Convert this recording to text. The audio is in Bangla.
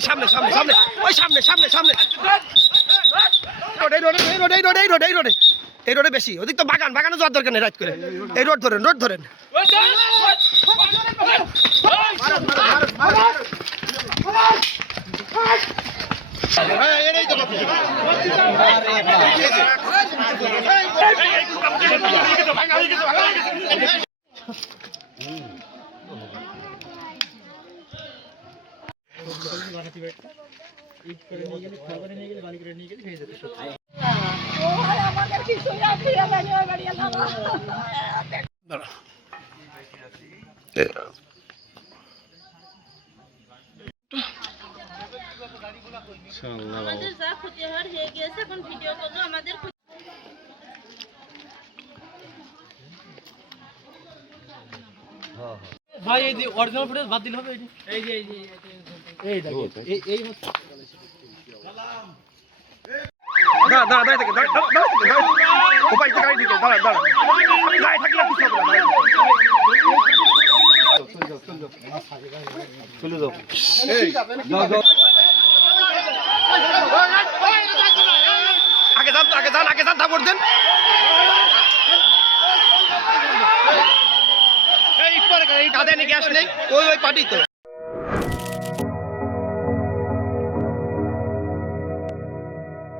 সামনে সামনে সামনে সামনে ওই সামনে সামনে সামনে এই রোডে বেশি ওদিক তো বাগানে যাওয়ার দরকার নেই রাত করে এই রোড ধরেন আমাদের যা ক্ষতি হওয়ার হয়ে গিয়েছে এখন ভিডিও করলো আমাদের ভাই এই যে অরিজিনাল ফুটেজ বাদ দিলে হবে এই যে এই দেখো এই হচ্ছে দাঁড়া উপায় গাড়ি দিকে দাঁড়া গাড়ি থাকলে কিছু হবে না চলে যাও আগে যান থাপড় দেন কাঁধে গ্যাস নেই ওই পার্টি তো